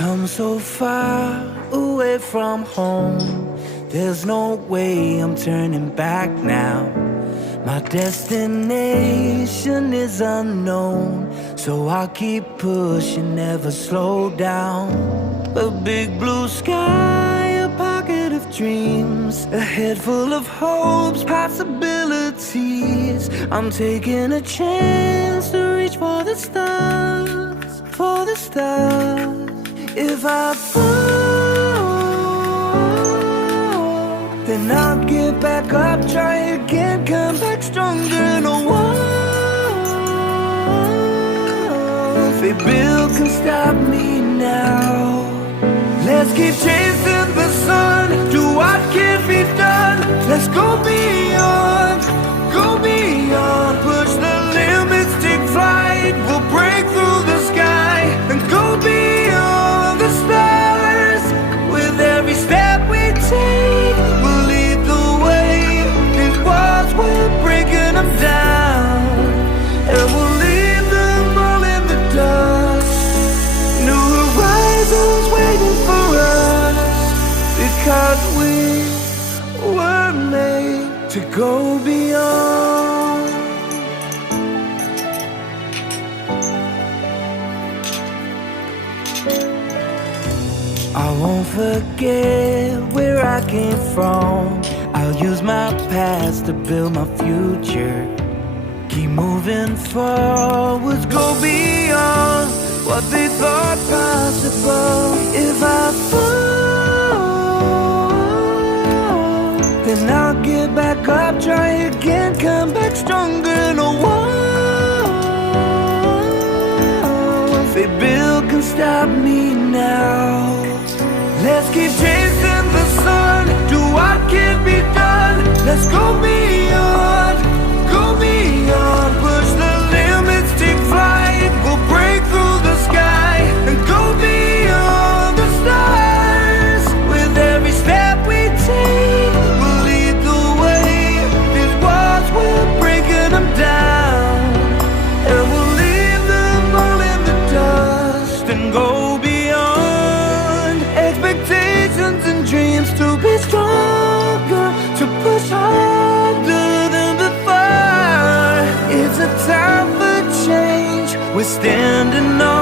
come so far away from home. There's no way I'm turning back now. My destination is unknown, so I'll keep pushing, never slow down. A big blue sky, a pocket of dreams, a head full of hopes, possibilities. I'm taking a chance to reach for the stars, for the stars. If I fall, then I'll get back up, try again, come back stronger. No one, they build can stop me now. Let's keep chasing the sun, do what can be done. Let's go beyond, push the limits, take flight. We'll break through the sky and go beyond the stars. With every step we take, we'll lead the way. These walls, we're breaking them down, and we'll leave them all in the dust. New horizons waiting for us, because we were made to go beyond. I won't forget where I came from. I'll use my past to build my future. Keep moving forwards, go beyond what they thought possible. If I fall, then I'll get back up, try again, come back stronger. No one they build can stop me now. Let's keep chasing the sun, do what can be done. Let's go beyond, push the limits, take flight. We'll break through the sky and go beyond the stars. With every step we take, we'll lead the way. These walls, we're breaking them down, and we'll leave them all in the dust and go beyond. Expectations and dreams to be stronger, to push harder than before. It's a time for change, we're standing on